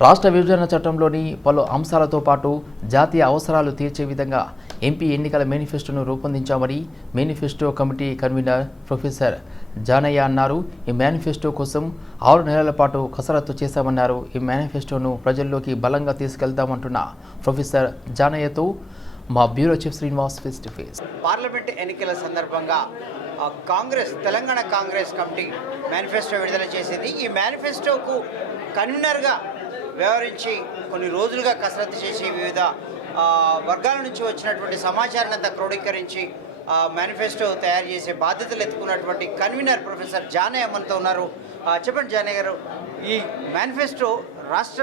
రాష్ట్ర విభజన చట్టంలోని పలు అంశాలతో పాటు జాతీయ అవసరాలు తీర్చే విధంగా ఎంపీ ఎన్నికల మేనిఫెస్టోను రూపొందించామని manifesto committee convener professor Janaiah అన్నారు. ఈ మేనిఫెస్టో కోసం ఆరు నెలల పాటు కసరత్తు చేశామన్నారు. ఈ మేనిఫెస్టోను ప్రజల్లోకి బలంగా తీసుకెళ్తామంటున్న ప్రొఫెసర్ జానయ్యతో మా bureau chief Srinivas face to face. Parliament ఎన్నికల సందర్భంగా కాంగ్రెస్ తెలంగాణ కాంగ్రెస్ కమిటీ మేనిఫెస్టో విడుదల చేసింది. ఈ మేనిఫెస్టోకు కన్వీనర్గా వ్యవహరించి కొన్ని రోజులుగా కసరత్తు చేసి వివిధ వర్గాల నుంచి వచ్చినటువంటి సమాచారాన్ని అంతా క్రోడీకరించి మేనిఫెస్టో తయారు చేసే బాధ్యతలు ఎత్తుకున్నటువంటి కన్వీనర్ ప్రొఫెసర్ జానయ్య మనతో ఉన్నారు. చెప్పండి జానయ్య గారు ఈ మేనిఫెస్టో రాష్ట్ర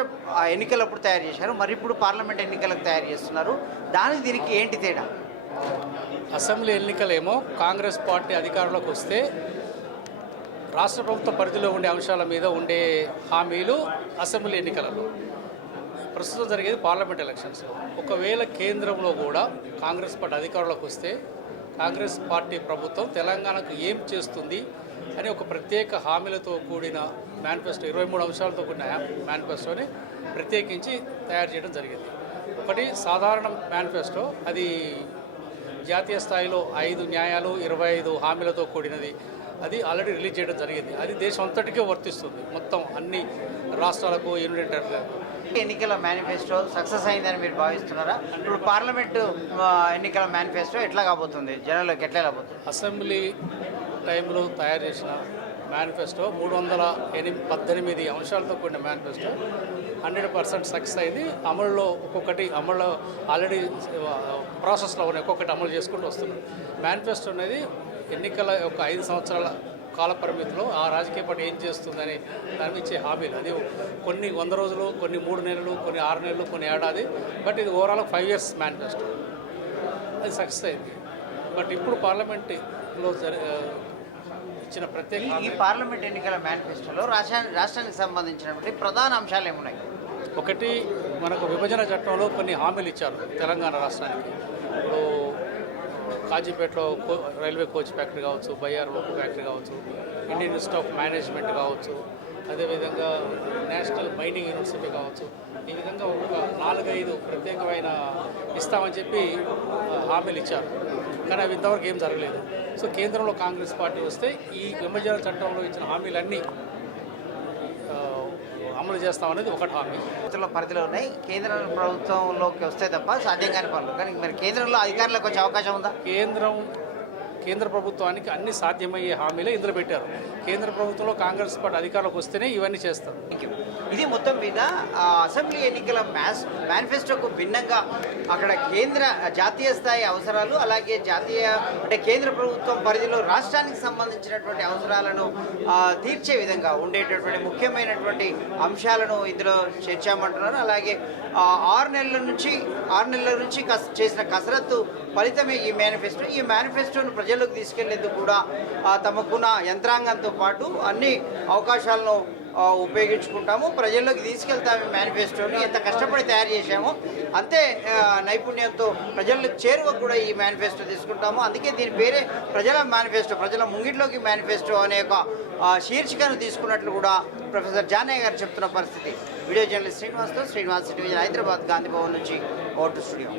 ఎన్నికలప్పుడు తయారు చేశారు మరి ఇప్పుడు పార్లమెంట్ ఎన్నికలకు తయారు చేస్తున్నారు. దానికి దీనికి ఏంటి తేడా? అసెంబ్లీ ఎన్నికలేమో కాంగ్రెస్ పార్టీ అధికారంలోకి వస్తే రాష్ట్ర ప్రభుత్వ పరిధిలో ఉండే అంశాల మీద ఉండే హామీలు అసెంబ్లీ ఎన్నికలలో. ప్రస్తుతం జరిగేది పార్లమెంట్ ఎలక్షన్స్. ఒకవేళ కేంద్రంలో కూడా కాంగ్రెస్ పార్టీ అధికారంలోకి వస్తే కాంగ్రెస్ పార్టీ ప్రభుత్వం తెలంగాణకు ఏం చేస్తుంది అని ఒక ప్రత్యేక హామీలతో కూడిన మేనిఫెస్టో ఇరవై మూడు అంశాలతో కూడిన మేనిఫెస్టోని ప్రత్యేకించి తయారు చేయడం జరిగింది. ఒకటి సాధారణ మేనిఫెస్టో అది జాతీయ స్థాయిలో ఐదు న్యాయాలు ఇరవై ఐదు హామీలతో కూడినది. అది ఆల్రెడీ రిలీజ్ చేయడం జరిగింది. అది దేశం అంతటికే వర్తిస్తుంది. మొత్తం అన్ని రాష్ట్రాలకు టెరిటరీలకు ఎన్నికల మేనిఫెస్టో సక్సెస్ అయిందని మీరు భావిస్తున్నారా? ఇప్పుడు పార్లమెంటు ఎన్నికల మేనిఫెస్టో ఎట్లా కాబోతుంది? జనంలోకి ఎట్లా వెళ్ళబోతుంది అసెంబ్లీ టైంలో తయారు చేసిన మేనిఫెస్టో మూడు వందల ఎనిమిది పద్దెనిమిది అంశాలతో కూడిన మేనిఫెస్టో హండ్రెడ్ పర్సెంట్ సక్సెస్ అయింది. అమలులో ఒక్కొక్కటి అమలు ఆల్రెడీ ప్రాసెస్లో ఉన్నాయి ఒక్కొక్కటి అమలు చేసుకుంటూ వస్తున్నాం మేనిఫెస్టో అనేది ఎన్నికల ఒక ఐదు సంవత్సరాల కాల పరిమితిలో ఆ రాజకీయ పార్టీ ఏం చేస్తుందని దాని ఇచ్చే హామీలు. అది కొన్ని వంద రోజులు కొన్ని మూడు నెలలు కొన్ని ఆరు నెలలు కొన్ని ఏడాది బట్ ఇది ఓవరాల్ ఫైవ్ ఇయర్స్ మేనిఫెస్టో అది సక్సెస్ అయింది. బట్ ఇప్పుడు పార్లమెంట్లో జరి ఇచ్చిన ప్రత్యేక ఈ- పార్లమెంట్ ఎన్నికల మేనిఫెస్టోలో రాష్ట్రా రాష్ట్రానికి సంబంధించినటువంటి ప్రధాన అంశాలు ఏమున్నాయి? ఒకటి మనకు విభజన చట్టంలో కొన్ని హామీలు ఇచ్చారు తెలంగాణ రాష్ట్రానికి. కాజీపేటలో కో రైల్వే కోచ్ ఫ్యాక్టరీ కావచ్చు బయ్యార్ ఉక్కు ఫ్యాక్టరీ కావచ్చు ఇండియన్ ఇన్స్టిట్యూట్ ఆఫ్ మేనేజ్మెంట్ కావచ్చు అదేవిధంగా నేషనల్ మైనింగ్ యూనివర్సిటీ కావచ్చు ఈ విధంగా ఒక నాలుగైదు ప్రత్యేకమైన ఇస్తామని చెప్పి హామీలు ఇచ్చారు. కానీ అవి ఇంతవరకు ఏం జరగలేదు. సో కేంద్రంలో కాంగ్రెస్ పార్టీ వస్తే ఈ విభజన చట్టంలో ఇచ్చిన హామీలన్నీ అమలు చేస్తామనేది ఒకటి హామీ. పరిధిలో ఉన్నాయి. కేంద్ర ప్రభుత్వంలోకి వస్తే తప్ప సాధ్యం కాని పనులు. కానీ మరి కేంద్రంలో అధికారులకు వచ్చే అవకాశం ఉందా? కేంద్రం కేంద్ర ప్రభుత్వానికి అన్ని సాధ్యమయ్యే హామీలే ఇందులో పెట్టారు. కేంద్ర ప్రభుత్వంలో కాంగ్రెస్ పార్టీ అధికారంలోకి వస్తేనే ఇవన్నీ చేస్తారు. ఇది మొత్తం మీద అసెంబ్లీ ఎన్నికల మ్యాస్ మేనిఫెస్టోకు భిన్నంగా అక్కడ కేంద్ర జాతీయ స్థాయి అవసరాలు అలాగే జాతీయ అంటే కేంద్ర ప్రభుత్వం పరిధిలో రాష్ట్రానికి సంబంధించినటువంటి అవసరాలను తీర్చే విధంగా ఉండేటటువంటి ముఖ్యమైనటువంటి అంశాలను ఇందులో చేర్చామంటున్నారు. అలాగే ఆరు నెలల నుంచి ఆరు నెలల నుంచి కస్ చేసిన కసరత్తు ఫలితమే ఈ మేనిఫెస్టో. ఈ మేనిఫెస్టోను ప్రజల్లోకి తీసుకెళ్ళేందుకు కూడా తమకున్న యంత్రాంగంతో పాటు అన్ని అవకాశాలను ఉపయోగించుకుంటాము. ప్రజల్లోకి తీసుకెళ్తాము మేనిఫెస్టోని. ఎంత కష్టపడి తయారు చేశామో అంతే నైపుణ్యంతో ప్రజలకు చేరువ కూడా ఈ మేనిఫెస్టో తీసుకుంటాము. అందుకే దీని పేరే ప్రజల మేనిఫెస్టో ప్రజల ముంగిట్లోకి మేనిఫెస్టో అనే ఒక శీర్షికను తీసుకున్నట్లు కూడా ప్రొఫెసర్ జానయ్య గారు చెప్తున్న పరిస్థితి. వీడియో జర్నలిస్ట్ శ్రీనివాస్తో శ్రీనివాస్ టెలివిజన్ హైదరాబాద్ గాంధీ భవన్ నుంచి ఓటు స్టూడియో.